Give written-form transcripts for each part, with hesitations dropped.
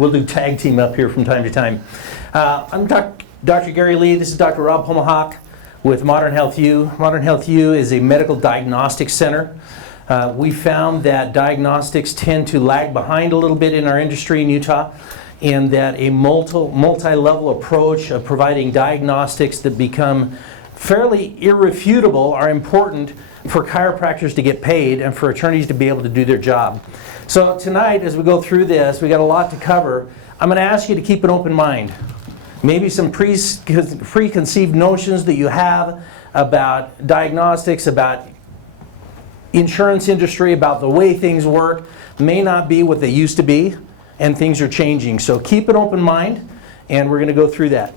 We'll do tag team up here from time to time. I'm Dr. Gary Lee. This is Dr. Rob Pomahawk with Modern Health U. Modern Health U is a medical diagnostics center. We found that diagnostics tend to lag behind a little bit in our industry in Utah, and that a multi-level approach of providing diagnostics that become fairly irrefutable are important for chiropractors to get paid and for attorneys to be able to do their job. So tonight, as we go through this, we got a lot to cover. I'm going to ask you to keep an open mind. Maybe some preconceived notions that you have about diagnostics, about insurance industry, about the way things work, may not be what they used to be, and things are changing. So keep an open mind, and we're going to go through that.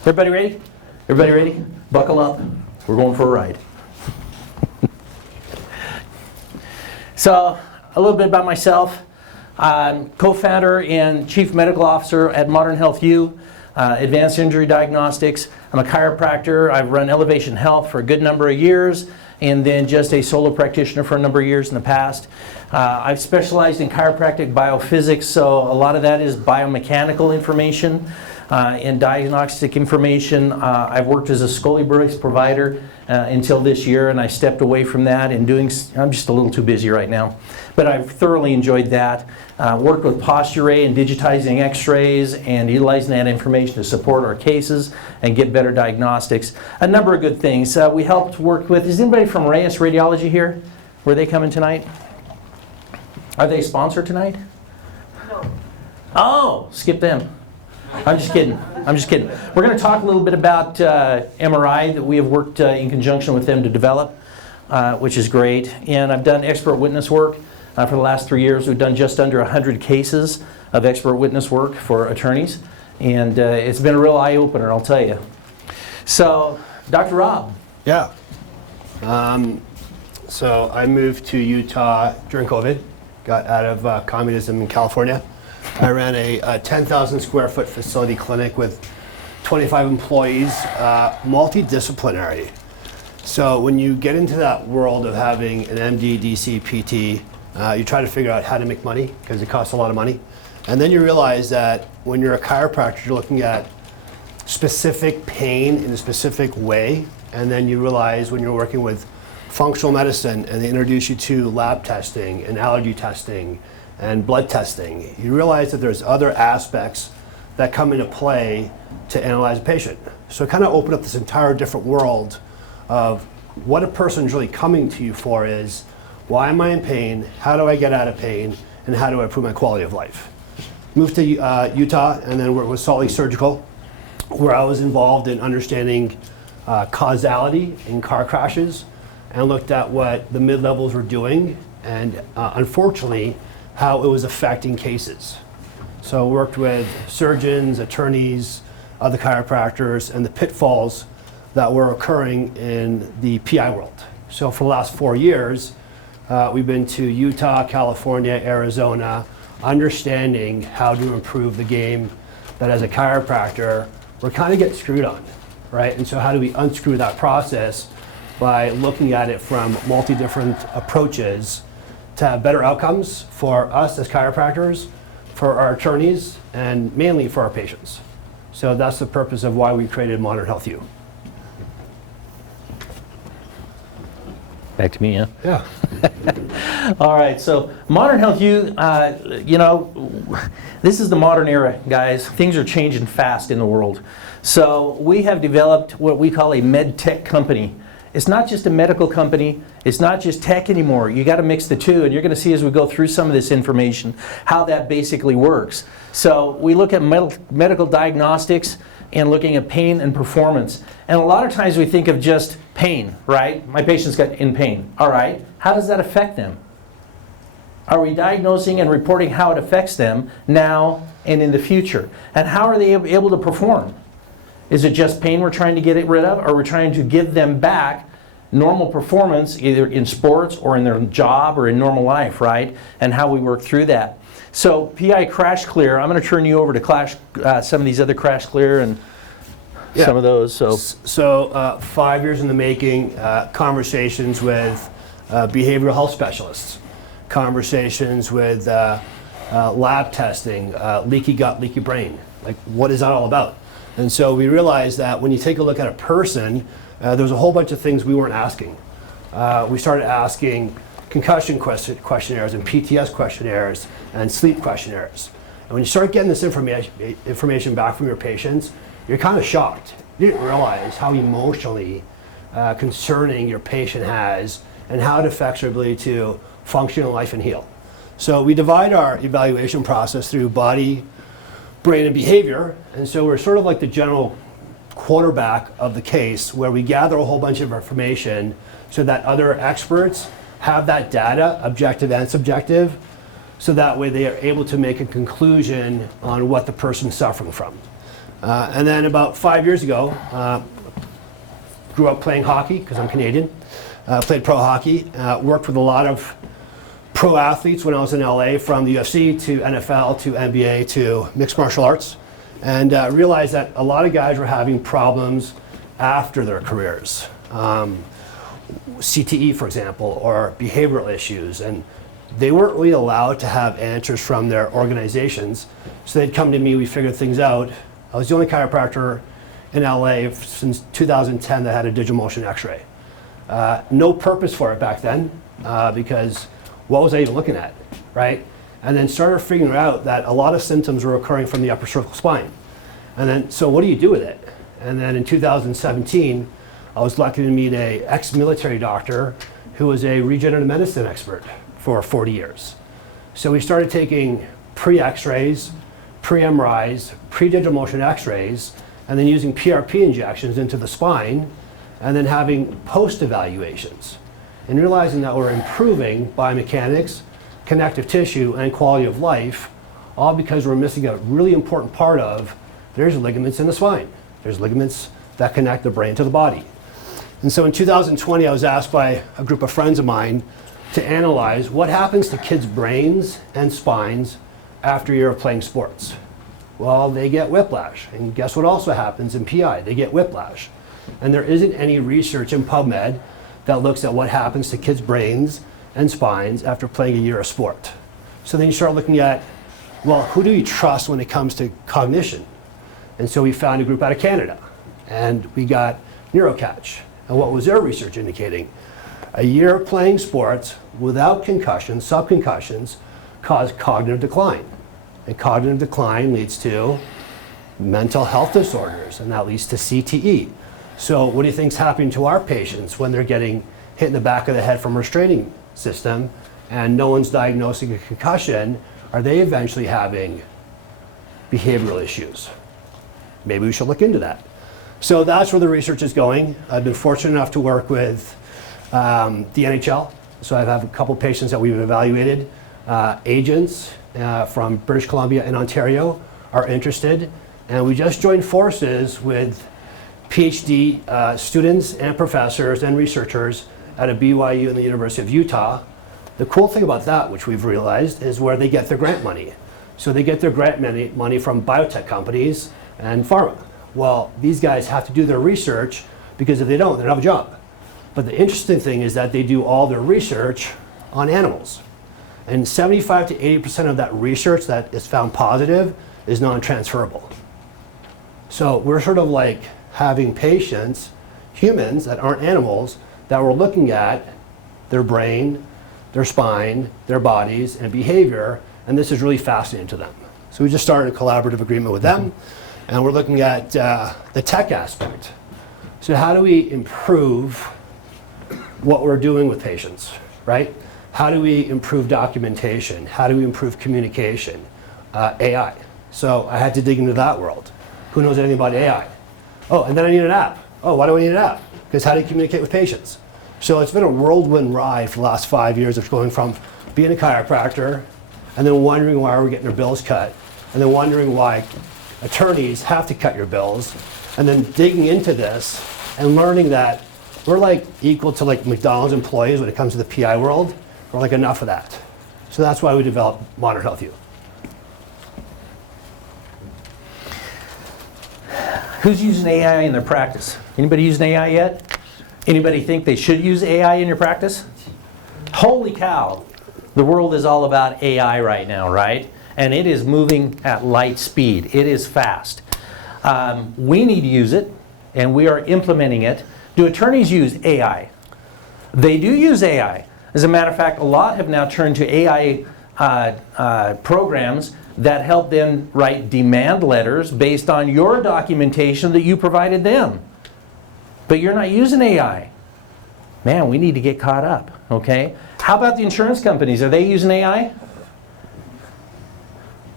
Everybody ready? Everybody ready? Buckle up. We're going for a ride. So, a little bit about myself. I'm co-founder and chief medical officer at Modern Health U, Advanced Injury Diagnostics. I'm a chiropractor. I've run Elevation Health for a good number of years, and then just a solo practitioner for a number of years in the past. I've specialized in chiropractic biophysics, so a lot of that is biomechanical information and diagnostic information. I've worked as a scoliosis provider until this year, and I stepped away from that and I'm just a little too busy right now. But I've thoroughly enjoyed that. Worked with Posture and digitizing x-rays and utilizing that information to support our cases and get better diagnostics. A number of good things. We helped work with, is anybody from Reyes Radiology here? Were they coming tonight? Are they sponsored tonight? No. Oh, skip them. I'm just kidding. I'm just kidding. We're going to talk a little bit about MRI that we have worked in conjunction with them to develop, which is great. And I've done expert witness work for the last 3 years. We've done just under 100 cases of expert witness work for attorneys. And it's been a real eye-opener, I'll tell you. So, Dr. Rob. Yeah. So I moved to Utah during COVID, got out of communism in California. I ran a 10,000 square foot facility clinic with 25 employees, multidisciplinary. So when you get into that world of having an MD, DC, PT, you try to figure out how to make money because it costs a lot of money. And then you realize that when you're a chiropractor, you're looking at specific pain in a specific way. And then you realize when you're working with functional medicine and they introduce you to lab testing and allergy testing and blood testing, you realize that there's other aspects that come into play to analyze a patient. So it kind of opened up this entire different world of what a person's really coming to you for is, why am I in pain, how do I get out of pain, and how do I improve my quality of life. Moved to Utah and then worked with Salt Lake Surgical, where I was involved in understanding causality in car crashes and looked at what the mid-levels were doing and unfortunately how it was affecting cases. So worked with surgeons, attorneys, other chiropractors, and the pitfalls that were occurring in the PI world. So for the last 4 years, we've been to Utah, California, Arizona, understanding how to improve the game that as a chiropractor, we're kind of get screwed on, right? And so how do we unscrew that process by looking at it from multi-different approaches to have better outcomes for us as chiropractors, for our attorneys, and mainly for our patients. So that's the purpose of why we created Modern Health U. Back to me, yeah? Yeah. All right, so Modern Health U, you know, this is the modern era, guys. Things are changing fast in the world. So we have developed what we call a med tech company. It's not just a medical company, it's not just tech anymore. You got to mix the two, and you're going to see as we go through some of this information how that basically works. So we look at medical diagnostics and looking at pain and performance. And a lot of times we think of just pain, right? My patient's got in pain. All right, how does that affect them? Are we diagnosing and reporting how it affects them now and in the future? And how are they able to perform? Is it just pain we're trying to get rid of, or we're trying to give them back normal performance either in sports or in their job or in normal life, right? And how we work through that. So PI Crash Clear, I'm going to turn you over to some of these other Crash Clear and some of those. So 5 years in the making, conversations with behavioral health specialists. conversations with lab testing, leaky gut, leaky brain. Like, what is that all about? And so we realized that when you take a look at a person, there was a whole bunch of things we weren't asking. We started asking concussion questionnaires and PTS questionnaires and sleep questionnaires. And when you start getting this information back from your patients, you're kind of shocked. You didn't realize how emotionally concerning your patient has and how it affects their ability to function in life and heal. So we divide our evaluation process through body, brain, and behavior. And so we're sort of like the general quarterback of the case, where we gather a whole bunch of information so that other experts have that data, objective and subjective, so that way they are able to make a conclusion on what the person's suffering from. And then about 5 years ago, grew up playing hockey because I'm Canadian, played pro hockey, worked with a lot of pro athletes when I was in LA, from the UFC to NFL to NBA to mixed martial arts, and realized that a lot of guys were having problems after their careers. CTE, for example, or behavioral issues, and they weren't really allowed to have answers from their organizations. So they'd come to me, we figured things out. I was the only chiropractor in LA since 2010 that had a digital motion x-ray. No purpose for it back then, because what was I even looking at, right? And then started figuring out that a lot of symptoms were occurring from the upper cervical spine. And then, so what do you do with it? And then in 2017, I was lucky to meet a ex-military doctor who was a regenerative medicine expert for 40 years. So we started taking pre-X-rays, pre-MRIs, pre-digital motion X-rays, and then using PRP injections into the spine, and then having post-evaluations, and realizing that we're improving biomechanics, connective tissue, and quality of life, all because we're missing a really important part of, there's ligaments in the spine. There's ligaments that connect the brain to the body. And so in 2020, I was asked by a group of friends of mine to analyze what happens to kids' brains and spines after a year of playing sports. Well, they get whiplash. And guess what also happens in PI? They get whiplash. And there isn't any research in PubMed that looks at what happens to kids' brains and spines after playing a year of sport. So then you start looking at, well, who do you trust when it comes to cognition? And so we found a group out of Canada, and we got NeuroCatch. And what was their research indicating? A year of playing sports without concussions, subconcussions, caused cognitive decline. And cognitive decline leads to mental health disorders, and that leads to CTE. So what do you think's happening to our patients when they're getting hit in the back of the head from a restraining system and no one's diagnosing a concussion? Are they eventually having behavioral issues? Maybe we should look into that. So that's where the research is going. I've been fortunate enough to work with the NHL. So I have a couple patients that we've evaluated. Agents from British Columbia and Ontario are interested. And we just joined forces with PhD students and professors and researchers at a BYU and the University of Utah. The cool thing about that, which we've realized, is where they get their grant money. So they get their grant money from biotech companies and pharma. Well, these guys have to do their research, because if they don't, they don't have a job. But the interesting thing is that they do all their research on animals. And 75 to 80% of that research that is found positive is non-transferable. So we're sort of like having patients, humans that aren't animals, that we're looking at their brain, their spine, their bodies, and behavior, and this is really fascinating to them. So we just started a collaborative agreement with them, and we're looking at the tech aspect. So how do we improve what we're doing with patients, right? How do we improve documentation? How do we improve communication? AI. So I had to dig into that world. Who knows anything about AI? Oh, and then I need an app. Oh, why do I need an app? Because how do you communicate with patients? So it's been a whirlwind ride for the last 5 years of going from being a chiropractor and then wondering why we're getting our bills cut, and then wondering why attorneys have to cut your bills, and then digging into this and learning that we're like equal to like McDonald's employees when it comes to the PI world. We're like, enough of that. So that's why we developed Modern Health U. Who's using AI in their practice? Anybody using AI yet? Anybody think they should use AI in your practice? Holy cow. The world is all about AI right now, right? And it is moving at light speed. It is fast. We need to use it, and we are implementing it. Do attorneys use AI? They do use AI. As a matter of fact, a lot have now turned to AI programs that help them write demand letters based on your documentation that you provided them. But you're not using AI. Man, we need to get caught up, okay? How about the insurance companies? Are they using AI?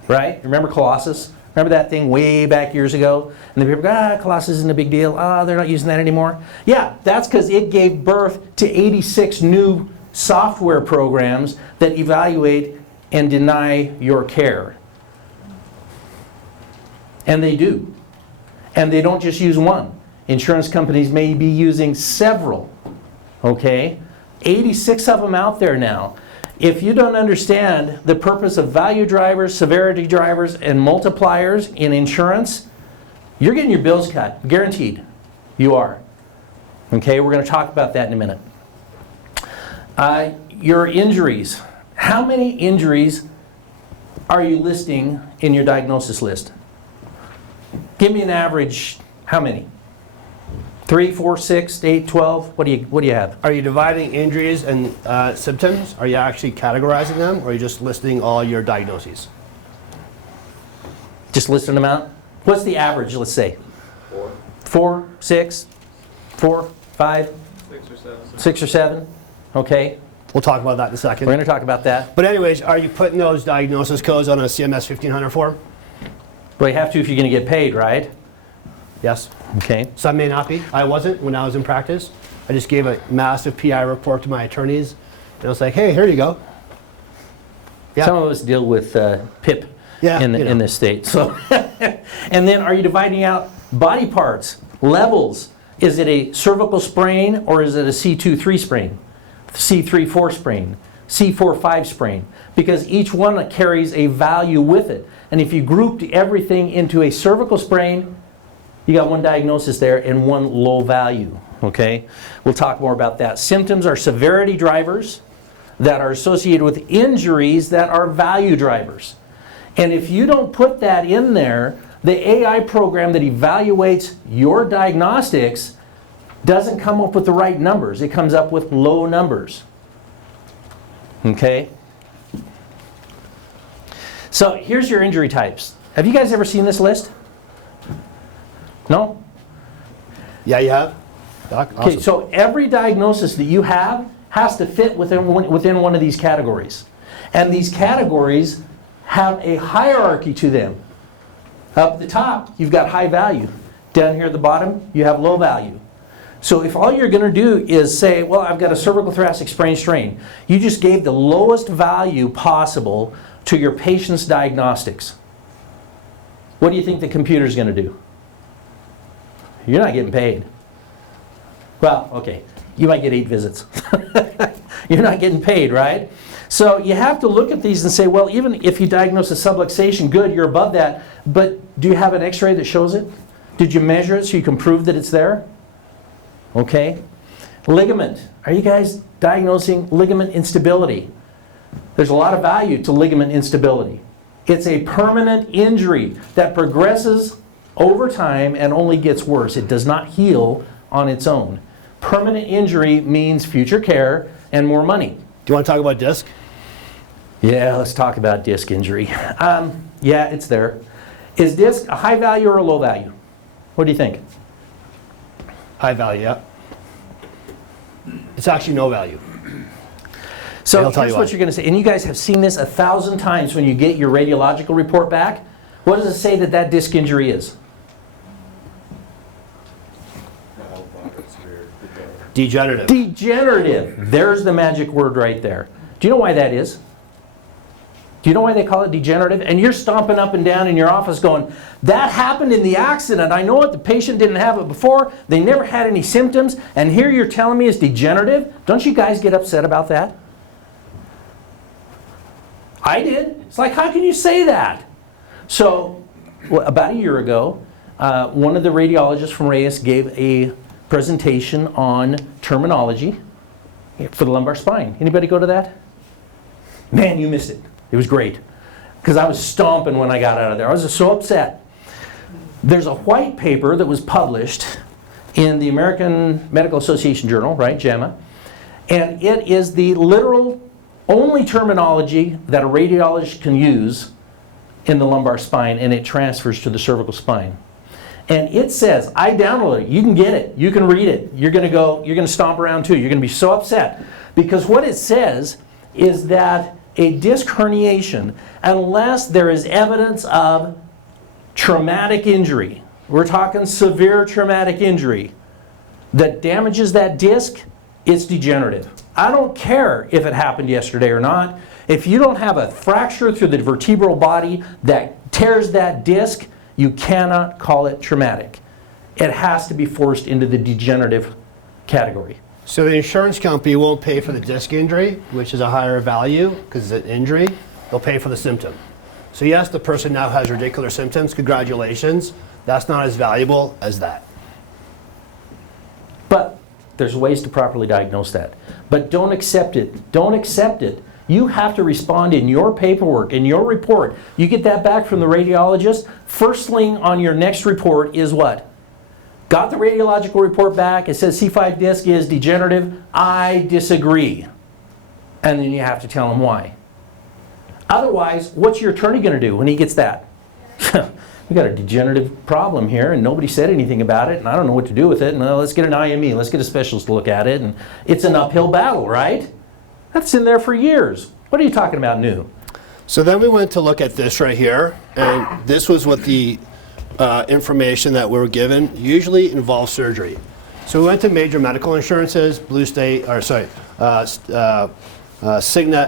Right? Remember Colossus? Remember that thing way back years ago? And the people go, Colossus isn't a big deal. They're not using that anymore. Yeah, that's because it gave birth to 86 new software programs that evaluate and deny your care. And they do. And they don't just use one. Insurance companies may be using several. Okay? 86 of them out there now. If you don't understand the purpose of value drivers, severity drivers, and multipliers in insurance, you're getting your bills cut. Guaranteed. You are. Okay? We're going to talk about that in a minute. Your injuries. How many injuries are you listing in your diagnosis list? Give me an average. How many? 3, 4, 6, 8, 12? What do you have? Are you dividing injuries and symptoms? Are you actually categorizing them, or are you just listing all your diagnoses? Just listing them out? What's the average, let's say? 4. 4, 6, 4, 5? 6 or 7. 6 or 7? Okay. We'll talk about that in a second. We're going to talk about that. But anyways, are you putting those diagnosis codes on a CMS 1500 form? Well, you have to if you're going to get paid, right? Yes. Okay. Some may not be. I wasn't when I was in practice. I just gave a massive PI report to my attorneys, and I was like, hey, here you go. Yeah. Some of us deal with PIP Yeah, in this state. So, and then are you dividing out body parts, levels? Is it a cervical sprain or is it a C2-3 sprain? C3-4 sprain, C4-5 sprain? Because each one carries a value with it. And if you grouped everything into a cervical sprain, you got one diagnosis there and one low value, okay? We'll talk more about that. Symptoms are severity drivers that are associated with injuries that are value drivers. And if you don't put that in there, the AI program that evaluates your diagnostics doesn't come up with the right numbers. It comes up with low numbers, okay? So here's your injury types. Have you guys ever seen this list? No? Yeah, you have? Doc? Awesome. Okay, so every diagnosis that you have has to fit within one of these categories. And these categories have a hierarchy to them. Up at the top, you've got high value. Down here at the bottom, you have low value. So if all you're going to do is say, well, I've got a cervical thoracic sprain strain, you just gave the lowest value possible to your patient's diagnostics. What do you think the computer's going to do? You're not getting paid. Well, okay, you might get 8 visits. You're not getting paid, right? So you have to look at these and say, well, even if you diagnose a subluxation, good, you're above that, but do you have an x-ray that shows it? Did you measure it so you can prove that it's there? Okay. Ligament. Are you guys diagnosing ligament instability? There's a lot of value to ligament instability. It's a permanent injury that progresses over time and only gets worse. It does not heal on its own. Permanent injury means future care and more money. Do you want to talk about disc? Yeah, let's talk about disc injury. Yeah, it's there. Is disc a high value or a low value? What do you think? High value, yeah. It's actually no value. So I'll tell here's you what why. you're going to say. And you guys have seen this 1,000 times when you get your radiological report back. What does it say that that disc injury is? Degenerative. Degenerative. There's the magic word right there. Do you know why that is? Do you know why they call it degenerative? And you're stomping up and down in your office going, that happened in the accident. I know it. The patient didn't have it before. They never had any symptoms. And here you're telling me it's degenerative? Don't you guys get upset about that? I did. It's like, how can you say that? So, about a year ago, one of the radiologists from Reyes gave a presentation on terminology for the lumbar spine. Anybody go to that? Man, you missed it. It was great. Because I was stomping when I got out of there. I was so upset. There's a white paper that was published in the American Medical Association Journal, right, JAMA, and it is the literal only terminology that a radiologist can use in the lumbar spine, and it transfers to the cervical spine. And it says, I downloaded it, you can get it, you can read it, you're gonna stomp around too, you're gonna be so upset. Because what it says is that a disc herniation, unless there is evidence of traumatic injury, we're talking severe traumatic injury, that damages that disc, it's degenerative. I don't care if it happened yesterday or not. If you don't have a fracture through the vertebral body that tears that disc, you cannot call it traumatic. It has to be forced into the degenerative category. So the insurance company won't pay for the disc injury, which is a higher value because it's an injury. They'll pay for the symptom. So yes, the person now has radicular symptoms. Congratulations. That's not as valuable as that. But there's ways to properly diagnose that. But don't accept it. Don't accept it. You have to respond in your paperwork, in your report. You get that back from the radiologist. First thing on your next report is what? Got the radiological report back. It says C5 disc is degenerative. I disagree. And then you have to tell him why. Otherwise, what's your attorney going to do when he gets that? We got a degenerative problem here and nobody said anything about it and I don't know what to do with it. And let's get an IME. Let's get a specialist to look at it. And it's an uphill battle, right? That's in there for years. What are you talking about new? So then we went to look at this right here, and this was what the information that we were given usually involves surgery. So we went to major medical insurances, Cigna,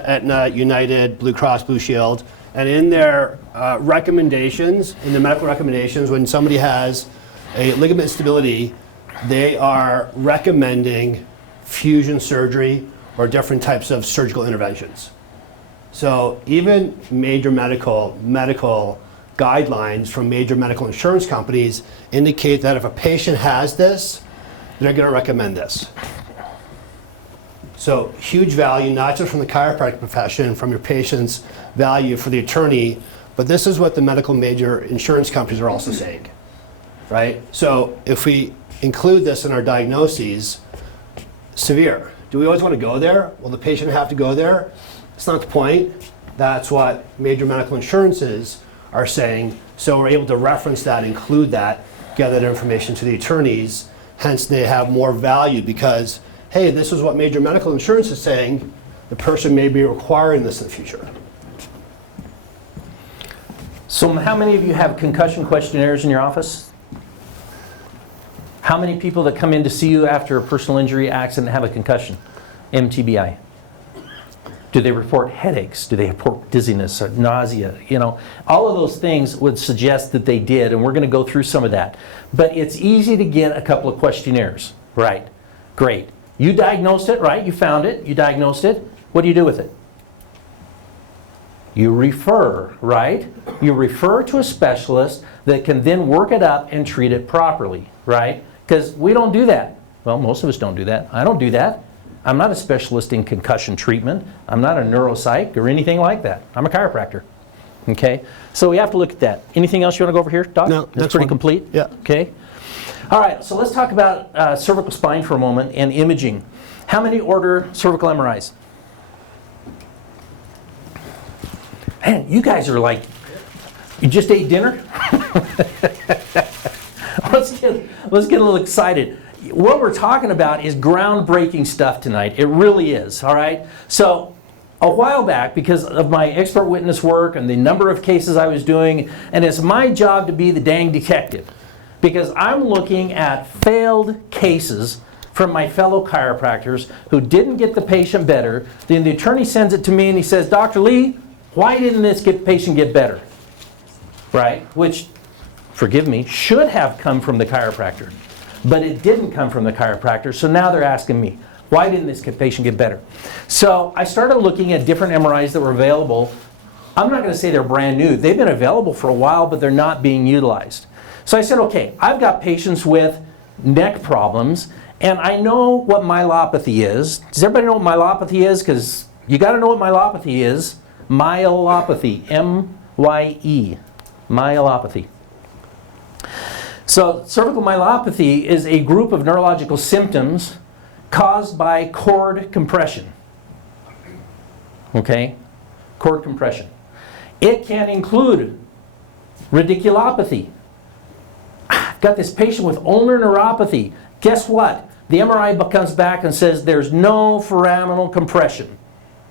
Aetna, United, Blue Cross Blue Shield, and in their recommendations, in the medical recommendations, when somebody has a ligament instability, they are recommending fusion surgery or different types of surgical interventions. So even major medical guidelines from major medical insurance companies indicate that if a patient has this, they're going to recommend this. So huge value, not just from the chiropractic profession, from your patient's value for the attorney, but this is what the medical major insurance companies are also saying, right? So if we include this in our diagnoses, severe. Do we always want to go there? Will the patient have to go there? It's not the point. That's what major medical insurances are saying. So we're able to reference that, include that, get that information to the attorneys. Hence they have more value because, hey, this is what major medical insurance is saying. The person may be requiring this in the future. So how many of you have concussion questionnaires in your office? How many people that come in to see you after a personal injury accident have a concussion, MTBI? Do they report headaches? Do they report dizziness or nausea? You know, all of those things would suggest that they did, and we're going to go through some of that. But it's easy to get a couple of questionnaires, right? Great. You diagnosed it, right? You found it. You diagnosed it. What do you do with it? You refer, right? You refer to a specialist that can then work it up and treat it properly, right? Because we don't do that. Well, most of us don't do that. I don't do that. I'm not a specialist in concussion treatment. I'm not a neuropsych or anything like that. I'm a chiropractor. Okay? So we have to look at that. Anything else you want to go over here, Doc? No, that's pretty complete? Yeah. Okay. All right, so let's talk about cervical spine for a moment and imaging. How many order cervical MRIs? Man, you guys are like, you just ate dinner? Let's get a little excited. What we're talking about is groundbreaking stuff tonight. It really is, all right? So a while back, because of my expert witness work and the number of cases I was doing, and it's my job to be the dang detective, because I'm looking at failed cases from my fellow chiropractors who didn't get the patient better. Then the attorney sends it to me and he says, Dr. Lee, why didn't this patient get better? Right? Which, forgive me, should have come from the chiropractor. But it didn't come from the chiropractor, so now they're asking me, why didn't this patient get better? So I started looking at different MRIs that were available. I'm not going to say they're brand new. They've been available for a while, but they're not being utilized. So I said, okay, I've got patients with neck problems, and I know what myelopathy is. Does everybody know what myelopathy is? Because You got to know what myelopathy is. Myelopathy, M-Y-E, myelopathy. So cervical myelopathy is a group of neurological symptoms caused by cord compression. Okay? Cord compression. It can include radiculopathy. I've got this patient with ulnar neuropathy. Guess what? The MRI comes back and says there's no foraminal compression.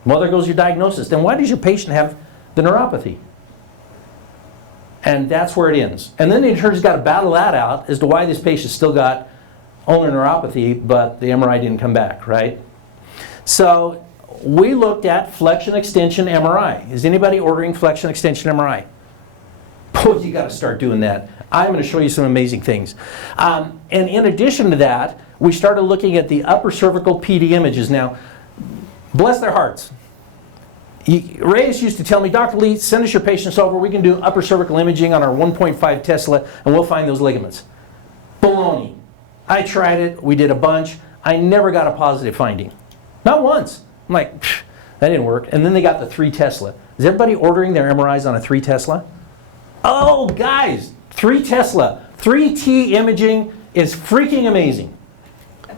Well, there goes your diagnosis. Then why does your patient have the neuropathy? And that's where it ends. And then the attorney's got to battle that out as to why this patient still got ulnar neuropathy, but the MRI didn't come back, right? So we looked at flexion extension MRI. Is anybody ordering flexion extension MRI? Boy, you got to start doing that. I'm going to show you some amazing things. And in addition to that, we started looking at the upper cervical PD images. Now, bless their hearts. Reyes used to tell me, Dr. Lee, send us your patients over. We can do upper cervical imaging on our 1.5 Tesla, and we'll find those ligaments. Baloney. I tried it. We did a bunch. I never got a positive finding. Not once. I'm like, that didn't work. And then they got the 3 Tesla. Is everybody ordering their MRIs on a 3 Tesla? Oh, guys, 3 Tesla. 3T imaging is freaking amazing.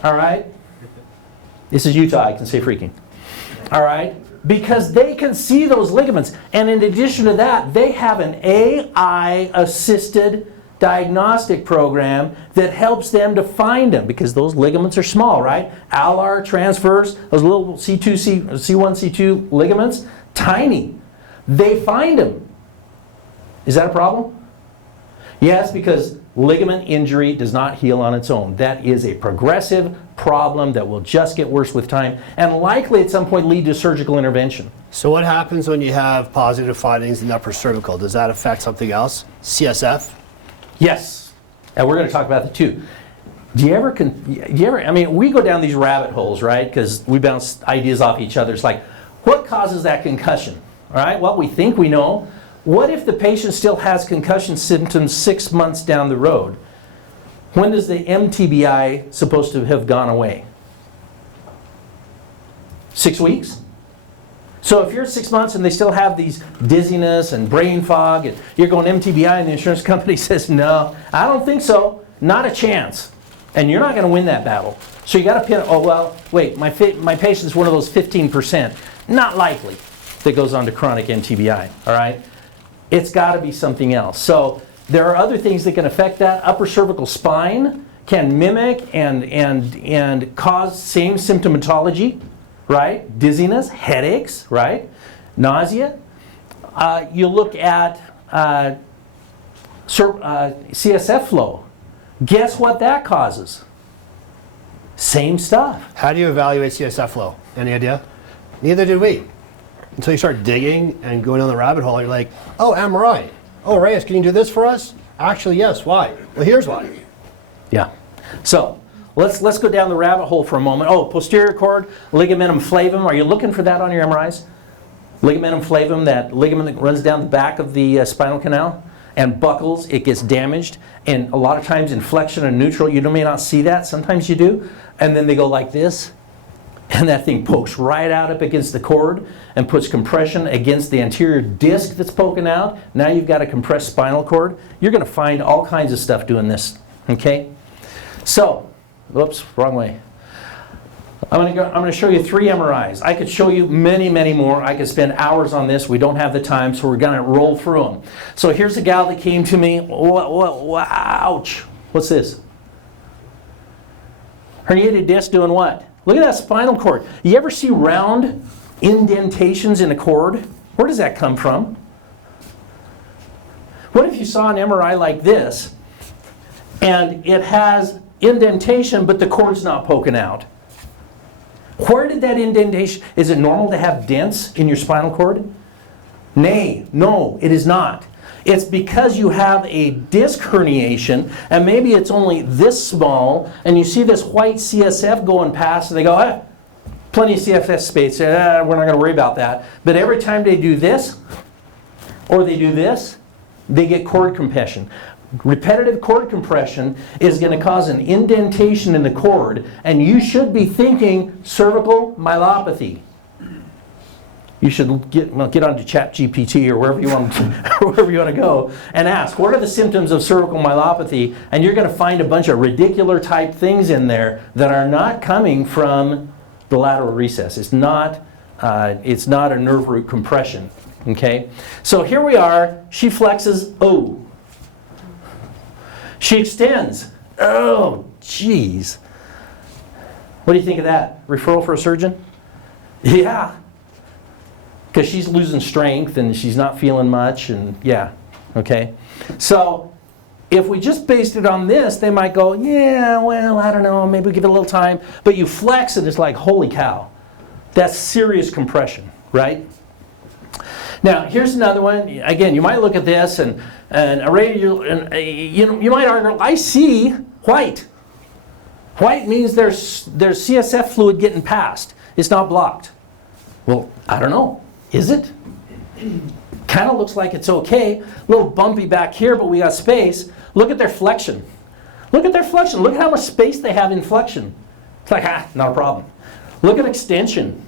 All right? This is Utah. I can say freaking. All right? Because they can see those ligaments. And in addition to that, they have an AI-assisted diagnostic program that helps them to find them, because those ligaments are small, right? Alar transfers, those little C1, C2 ligaments, tiny. They find them. Is that a problem? Yes, because ligament injury does not heal on its own. That is a progressive problem that will just get worse with time and likely at some point lead to surgical intervention. So what happens when you have positive findings in the upper cervical? Does that affect something else? CSF? Yes, and we're going to talk about that too. Do you ever, I mean, we go down these rabbit holes, right? Because we bounce ideas off each other. It's like, what causes that concussion? All right, well, we think we know. What if the patient still has concussion symptoms 6 months down the road? When is the MTBI supposed to have gone away? 6 weeks? So if you're 6 months and they still have these dizziness and brain fog, and you're going MTBI and the insurance company says, no, I don't think so, not a chance. And you're not going to win that battle. So you got to pin, oh, well, wait, my patient's one of those 15%. Not likely that goes on to chronic MTBI, all right? It's got to be something else. So there are other things that can affect that. Upper cervical spine can mimic and cause same symptomatology, right? Dizziness, headaches, right? Nausea. You look at CSF flow. Guess what that causes? Same stuff. How do you evaluate CSF flow? Any idea? Neither did we. Until you start digging and going down the rabbit hole, you're like, oh, MRI. Oh, Reyes, can you do this for us? Actually, yes. Why? Well, here's why. Yeah. So let's go down the rabbit hole for a moment. Oh, posterior cord, ligamentum flavum. Are you looking for that on your MRIs? Ligamentum flavum, that ligament that runs down the back of the spinal canal and buckles, it gets damaged. And a lot of times in flexion and neutral, you may not see that. Sometimes you do. And then they go like this. And that thing pokes right out up against the cord and puts compression against the anterior disc that's poking out. Now you've got a compressed spinal cord. You're going to find all kinds of stuff doing this. Okay? So, whoops, wrong way. I'm going to show you 3 MRIs. I could show you many, many more. I could spend hours on this. We don't have the time, so we're going to roll through them. So here's a gal that came to me. Ouch. What's this? Herniated disc doing what? Look at that spinal cord. You ever see round indentations in a cord? Where does that come from? What if you saw an MRI like this and it has indentation but the cord's not poking out? Where did that indentation? Is it normal to have dents in your spinal cord? Nay, no, it is not. It's because you have a disc herniation, and maybe it's only this small, and you see this white CSF going past, and they go, plenty of CSF space, we're not going to worry about that. But every time they do this, or they do this, they get cord compression. Repetitive cord compression is going to cause an indentation in the cord, and you should be thinking cervical myelopathy. you should get onto ChatGPT or wherever you want wherever you want to go and ask, what are the symptoms of cervical myelopathy? And you're going to find a bunch of radicular type things in there that are not coming from the lateral recess. It's not a nerve root compression. Okay, so here we are. She flexes. Oh. She extends. Oh, geez. What do you think of that? Referral for a surgeon? Yeah. Because she's losing strength and she's not feeling much, and yeah, okay. So if we just based it on this, they might go, yeah, well, I don't know, maybe we'll give it a little time. But you flex and it's like, holy cow, that's serious compression, right? Now here's another one. Again, you might look at this and you might argue, I see white. White means there's CSF fluid getting past. It's not blocked. Well, I don't know. Is it? Kind of looks like it's okay. A little bumpy back here, but we got space. Look at their flexion. Look at their flexion. Look at how much space they have in flexion. It's like, not a problem. Look at extension.